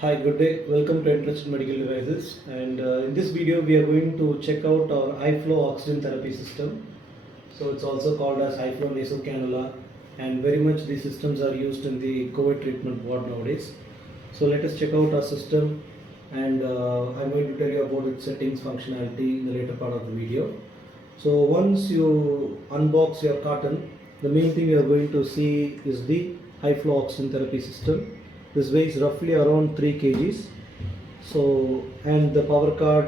Hi, good day. Welcome to Interested Medical Devices. And in this video, we are going to check out our high flow oxygen therapy system. So it's also called as high flow nasal cannula, and very much these systems are used in the COVID treatment ward nowadays. So let us check out our system, and I'm going to tell you about its settings, functionality in the later part of the video. So once you unbox your carton, the main thing you are going to see is the high flow oxygen therapy system. This weighs roughly around 3 kgs. So, and the power card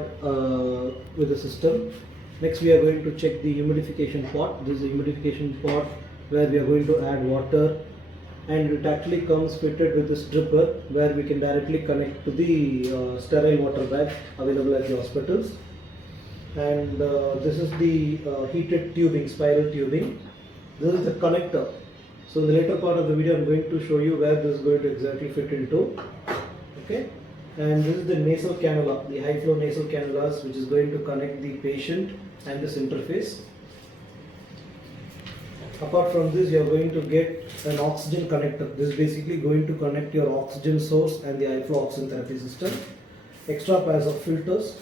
with the system. Next we are going to check the humidification pot. This is a humidification pot where we are going to add water, and it actually comes fitted with this dripper where we can directly connect to the sterile water bag available at the hospitals. And this is the heated tubing, spiral tubing. This is the connector. So in the later part of the video, I'm going to show you where this is going to exactly fit into. Okay, and this is the nasal cannula, the high flow nasal cannulas, which is going to connect the patient and this interface. Apart from this, you are going to get an oxygen connector. This is basically going to connect your oxygen source and the high flow oxygen therapy system. Extra pairs of filters.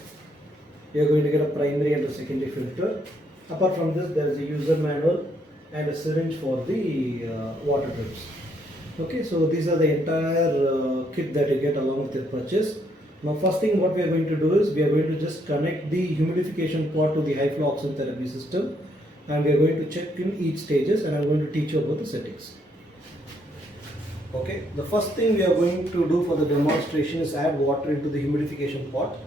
You are going to get a primary and a secondary filter. Apart from this, there is a user manual and a syringe for the water drips. Okay, so these are the entire kit that you get along with your purchase. Now first thing what we are going to do is we are going to just connect the humidification pot to the high flow oxygen therapy system, and we are going to check in each stages, and I am going to teach you about the settings. Okay, the first thing we are going to do for the demonstration is add water into the humidification pot.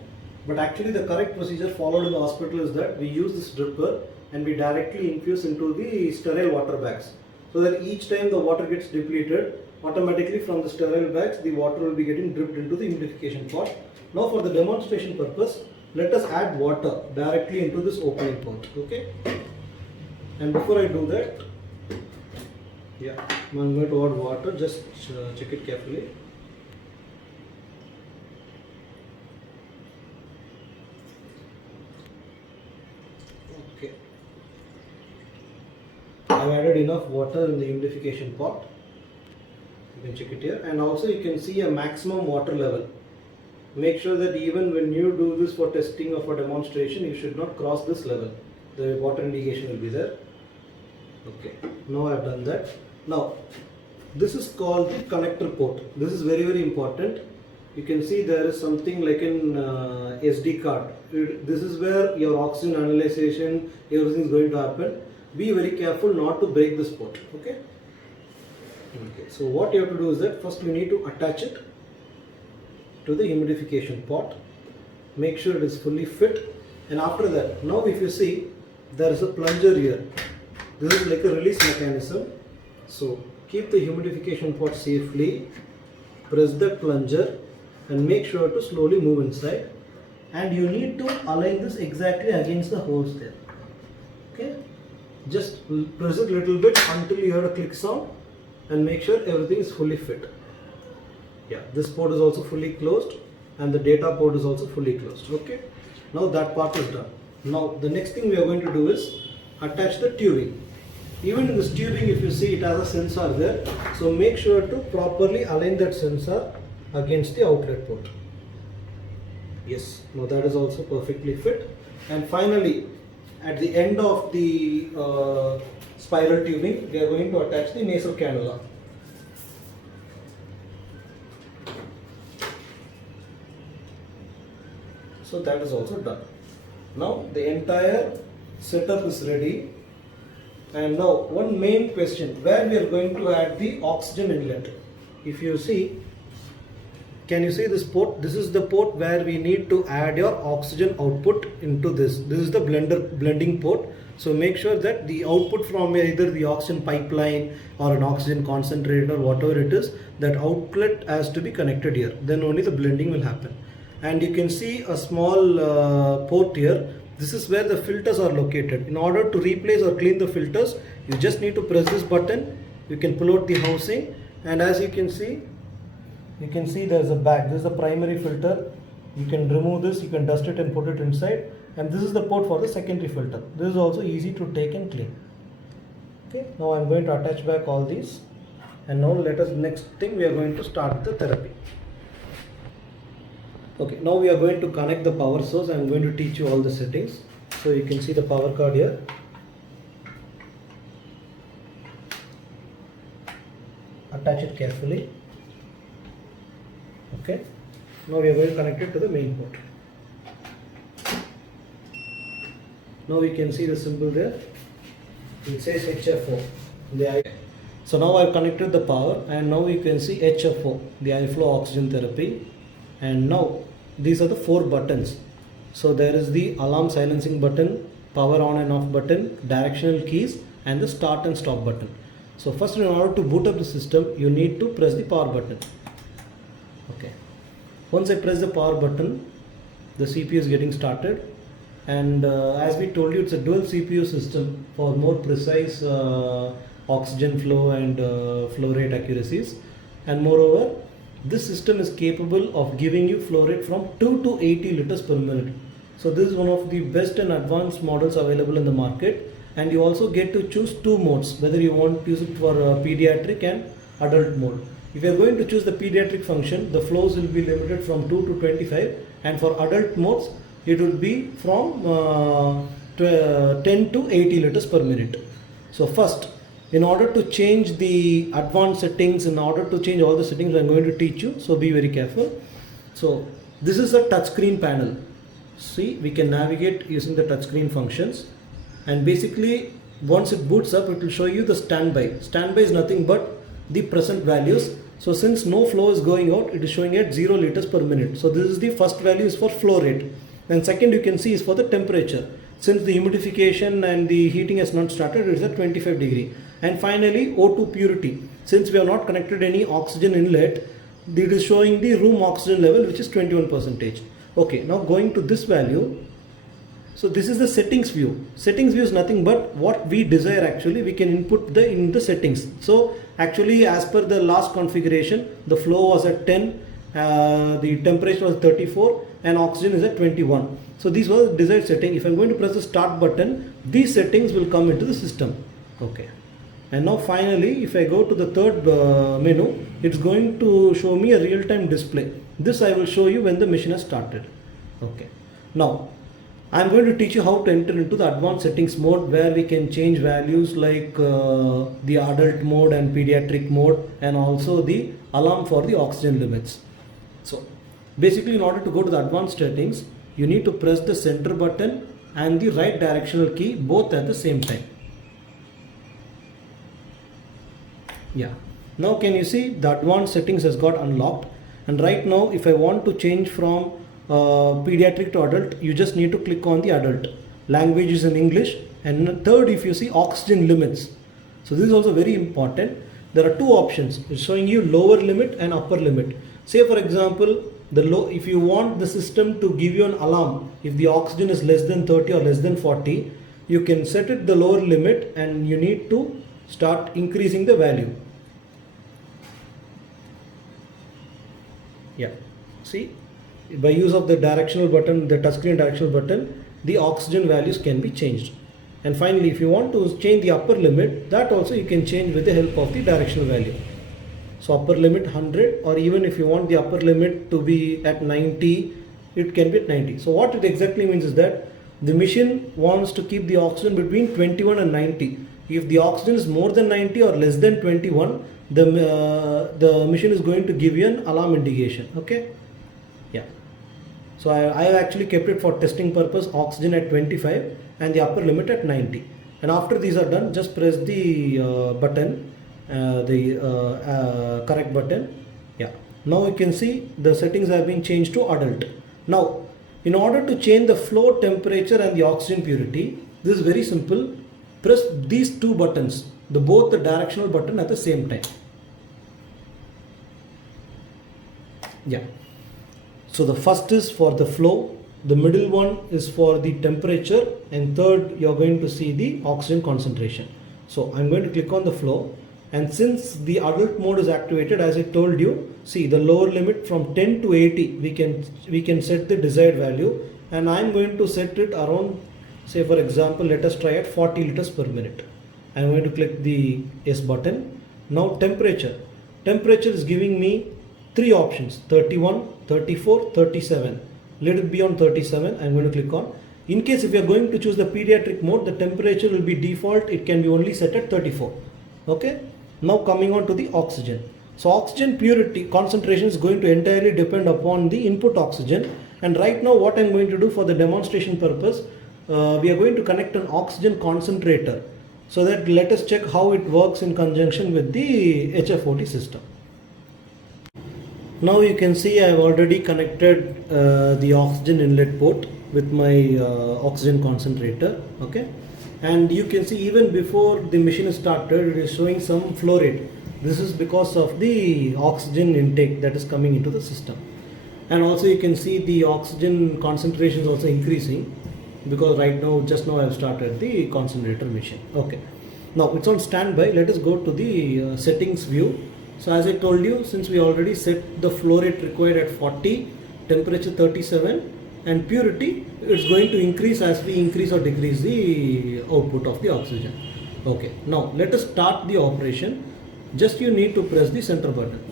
But actually the correct procedure followed in the hospital is that we use this dripper and we directly infuse into the sterile water bags, so that each time the water gets depleted, automatically from the sterile bags the water will be getting dripped into the humidification pot. Now for the demonstration purpose, let us add water directly into this opening port. Okay, and before I do that, I'm going to add water. Just check it carefully. Okay, I've added enough water in the humidification pot. You can check it here, and also you can see a maximum water level. Make sure that even when you do this for testing or for demonstration, you should not cross this level. The water indication will be there. Okay, now I've done that. Now this is called the connector port. This is very, very important. You can see there is something like an SD card. This is where your oxygen analyzation, everything is going to happen. Be very careful not to break this port. Okay. Okay. So what you have to do is that first you need to attach it to the humidification pot. Make sure it is fully fit, and after that, now if you see, there is a plunger here. This is like a release mechanism. So keep the humidification pot safely. Press the plunger and make sure to slowly move inside, and you need to align this exactly against the hose there. Okay, just press it a little bit until you hear a click sound, and make sure everything is fully fit. This port is also fully closed, and the data port is also fully closed. Okay, now that part is done. Now the next thing we are going to do is attach the tubing. Even in this tubing, if you see, it has a sensor there, so make sure to properly align that sensor against the outlet port. Yes, now that is also perfectly fit. And finally, at the end of the spiral tubing, we are going to attach the nasal cannula. So that is also done. Now the entire setup is ready. And now one main question, where we are going to add the oxygen inlet. If you see, can you see this port? This is the port where we need to add your oxygen output into this. This is the blending port. So make sure that the output from either the oxygen pipeline or an oxygen concentrator, whatever it is, that outlet has to be connected here. Then only the blending will happen. And you can see a small port here. This is where the filters are located. In order to replace or clean the filters, you just need to press this button. You can pull out the housing, and as you can see there is a bag. This is the primary filter. You can remove this, you can dust it and put it inside. And this is the port for the secondary filter. This is also easy to take and clean. Okay, now I'm going to attach back all these, and now next thing we are going to start the therapy. Okay, now we are going to connect the power source. I am going to teach you all the settings. So you can see the power card here. Attach it carefully. Okay, now we are going to connect it to the main port. Now we can see the symbol there. It says HFO. So now I have connected the power, and now you can see HFO, the high flow oxygen therapy. And now these are the 4 buttons. So there is the alarm silencing button, power on and off button, directional keys, and the start and stop button. So first, in order to boot up the system, you need to press the power button. Okay. Once I press the power button, the CPU is getting started. And as we told you, it's a dual CPU system for more precise oxygen flow and flow rate accuracies. And moreover, this system is capable of giving you flow rate from 2 to 80 liters per minute. So this is one of the best and advanced models available in the market. And you also get to choose 2 modes, whether you want to use it for pediatric and adult mode. If you are going to choose the pediatric function, the flows will be limited from 2 to 25, and for adult modes, it will be from 10 to 80 liters per minute. So first, in order to change the advanced settings, in order to change all the settings, I am going to teach you, so be very careful. So this is a touchscreen panel. See, we can navigate using the touchscreen functions. And basically, once it boots up, it will show you the standby. Standby is nothing but the present values. So since no flow is going out, it is showing at 0 liters per minute. So this is the first value is for flow rate. And second, you can see is for the temperature. Since the humidification and the heating has not started, it is at 25 degree. And finally, O2 purity. Since we have not connected any oxygen inlet, it is showing the room oxygen level, which is 21%. Okay, now going to this value. So this is the settings view. Settings view is nothing but what we desire. Actually, we can input in the settings. So actually, as per the last configuration, the flow was at 10, the temperature was 34, and oxygen is at 21. So these were the desired setting. If I'm going to press the start button, these settings will come into the system. Okay. And now finally, if I go to the third menu, it's going to show me a real-time display. This I will show you when the machine has started. Okay. Now, I'm going to teach you how to enter into the advanced settings mode, where we can change values like the adult mode and pediatric mode, and also the alarm for the oxygen limits. So basically, in order to go to the advanced settings, you need to press the center button and the right directional key both at the same time. Yeah. Now can you see the advanced settings has got unlocked, and right now if I want to change from pediatric to adult, you just need to click on the adult. Language is in English, and third, if you see oxygen limits. So this is also very important. There are 2 options. It's showing you lower limit and upper limit. Say for example, if you want the system to give you an alarm if the oxygen is less than 30 or less than 40, you can set it the lower limit, and you need to start increasing the value. Yeah, see, by use of the directional button, the touchscreen directional button, the oxygen values can be changed. And finally, if you want to change the upper limit, that also you can change with the help of the directional value. So upper limit 100, or even if you want the upper limit to be at 90, it can be at 90. So what it exactly means is that the machine wants to keep the oxygen between 21 and 90. If the oxygen is more than 90 or less than 21, the machine is going to give you an alarm indication. Okay. Yeah. So I have actually kept it for testing purpose, oxygen at 25 and the upper limit at 90. And after these are done, just press the button, correct button. Yeah. Now you can see the settings have been changed to adult. Now, in order to change the flow temperature and the oxygen purity, this is very simple. Press these 2 buttons, both the directional button at the same time. Yeah. So the first is for the flow, the middle one is for the temperature, and third you are going to see the oxygen concentration. So I'm going to click on the flow, and since the adult mode is activated, as I told you, see the lower limit from 10 to 80, we can set the desired value, and I'm going to set it around, say for example, let us try at 40 liters per minute. I'm going to click the yes button. Now temperature is giving me three options: 31, 34, 37. Let it be on 37. I'm going to click on. In case if you are going to choose the pediatric mode, the temperature will be default. It can be only set at 34. Okay. Now coming on to the oxygen. So oxygen purity concentration is going to entirely depend upon the input oxygen. And right now what I'm going to do for the demonstration purpose, we are going to connect an oxygen concentrator. So that let us check how it works in conjunction with the HFOT system. Now you can see I have already connected the oxygen inlet port with my oxygen concentrator. Okay, and you can see even before the machine is started, it is showing some flow rate. This is because of the oxygen intake that is coming into the system. And also you can see the oxygen concentration is also increasing, because right now, just now I have started the concentrator machine. Okay, now it's on standby. Let us go to the settings view. So as I told you, since we already set the flow rate required at 40, temperature 37, and purity, it's going to increase as we increase or decrease the output of the oxygen. Okay, now let us start the operation. Just you need to press the center button.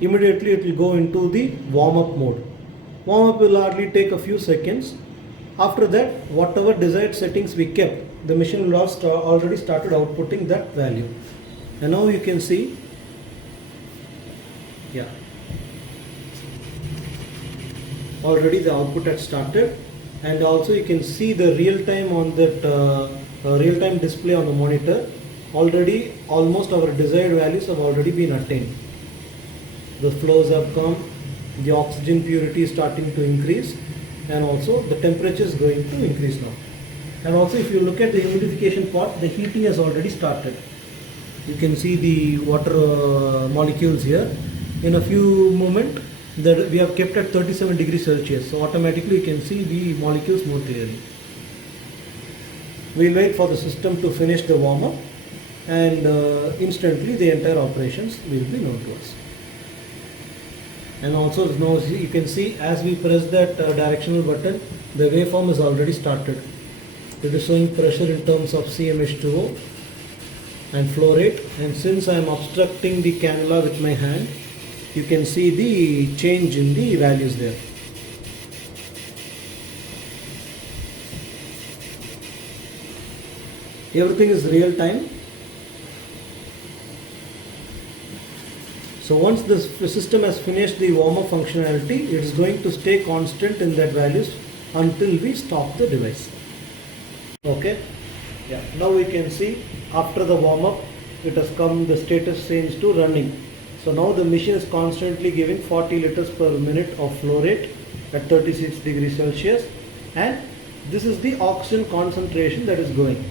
Immediately it will go into the warm-up mode. Warm-up will hardly take a few seconds. After that, whatever desired settings we kept, the machine will already started outputting that value. And now you can see, yeah, already the output had started, and also you can see the real time on that real time display on the monitor. Already almost our desired values have already been attained. The flows have come, the oxygen purity is starting to increase, and also the temperature is going to increase now. And also if you look at the humidification part, the heating has already started. You can see the water molecules here. In a few moments that we have kept at 37 degrees Celsius, so automatically you can see the molecules more clearly. We'll wait for the system to finish the warm-up, and instantly the entire operations will be known to us. And also now you can see as we press that directional button, the waveform is already started. It is showing pressure in terms of CmH2O and flow rate, and since I am obstructing the cannula with my hand, you can see the change in the values there. Everything is real time. So once the system has finished the warm-up functionality, it is going to stay constant in that values until we stop the device. Okay, yeah, now we can see after the warm-up it has come, the status changed to running. So now the machine is constantly giving 40 liters per minute of flow rate at 36 degrees Celsius, and this is the oxygen concentration that is going.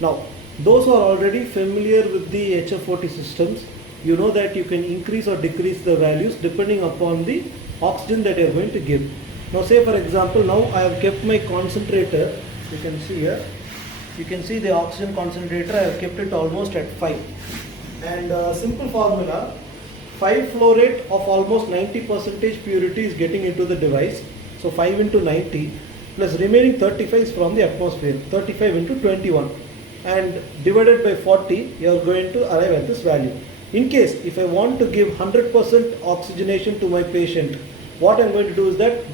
Now those who are already familiar with the HFOT systems, you know that you can increase or decrease the values depending upon the oxygen that you are going to give. Now say for example, now I have kept my concentrator, you can see here, you can see the oxygen concentrator, I have kept it almost at 5. And simple formula, 5 flow rate of almost 90% purity is getting into the device. So 5 into 90 plus remaining 35 is from the atmosphere, 35 into 21, and divided by 40, you are going to arrive at this value. In case if I want to give 100% oxygenation to my patient, what I am going to do is that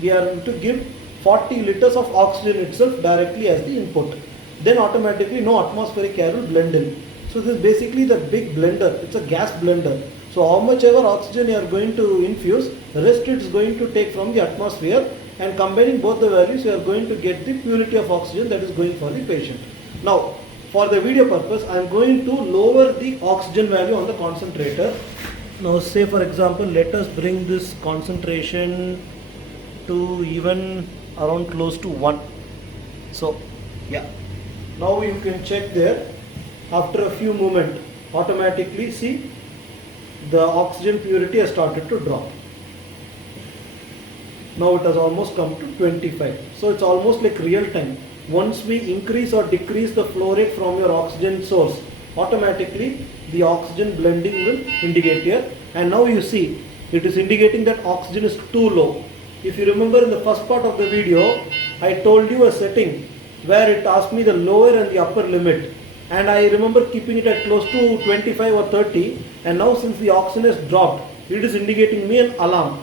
we are going to give 40 liters of oxygen itself directly as the input. Then automatically no atmospheric air will blend in. So this is basically the big blender. It's a gas blender. So how much ever oxygen you are going to infuse, the rest it is going to take from the atmosphere, and combining both the values you are going to get the purity of oxygen that is going for the patient. Now for the video purpose, I am going to lower the oxygen value on the concentrator. Now say for example, let us bring this concentration to even around close to 1. So yeah, now you can check there. After a few moments, automatically see the oxygen purity has started to drop. Now it has almost come to 25. So it's almost like real time. Once we increase or decrease the flow rate from your oxygen source, automatically the oxygen blending will indicate here. And now you see it is indicating that oxygen is too low. If you remember in the first part of the video, I told you a setting where it asked me the lower and the upper limit. and I remember keeping it at close to 25 or 30, and now since the oxygen has dropped, it is indicating me an alarm.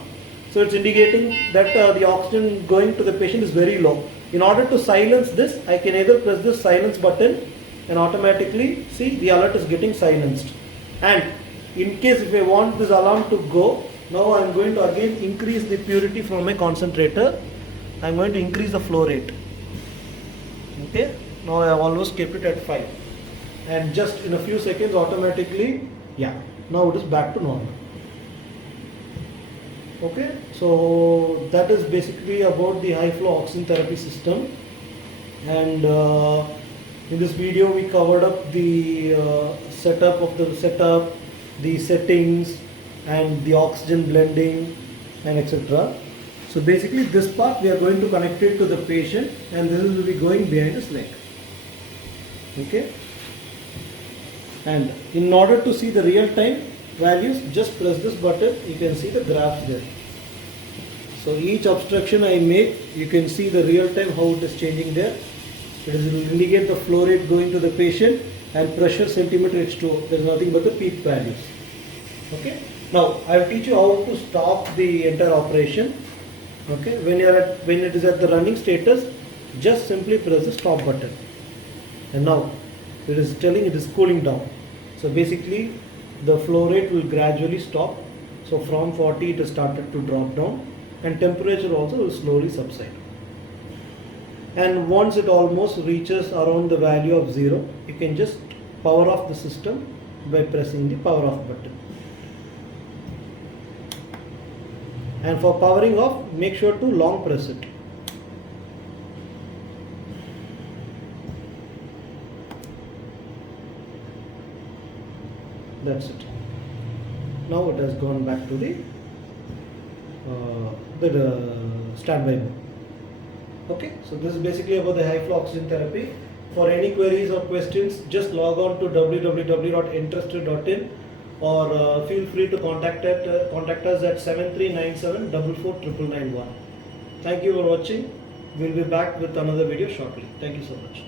So it's indicating that the oxygen going to the patient is very low. In order to silence this, I can either press this silence button and automatically see the alert is getting silenced. And in case if I want this alarm to go, now I am going to again increase the purity from my concentrator. I am going to increase the flow rate. Okay, now I have almost kept it at 5, and just in a few seconds automatically, yeah, now it is back to normal. Okay, so that is basically about the high flow oxygen therapy system, and in this video we covered up the setup, the settings, and the oxygen blending, and etc. So basically this part we are going to connect it to the patient, and this will be going behind his leg. Okay, and in order to see the real time values, just press this button, you can see the graphs there. So each obstruction I make, you can see the real time how it is changing there. It will indicate the flow rate going to the patient, and pressure centimeter H2O. There is nothing but the peak values. Okay. Now I will teach you how to stop the entire operation. Okay. When it is at the running status, just simply press the stop button. And now it is telling it is cooling down. So basically the flow rate will gradually stop. So from 40 it has started to drop down, and temperature also will slowly subside. And once it almost reaches around the value of 0, you can just power off the system by pressing the power off button. And for powering off, make sure to long press it. That's it. Now it has gone back to the standby mode. Okay, so this is basically about the high flow oxygen therapy. For any queries or questions, just log on to www.entrusted.in, or feel free to contact us at 7397 449991. Thank you for watching. We'll be back with another video shortly. Thank you so much.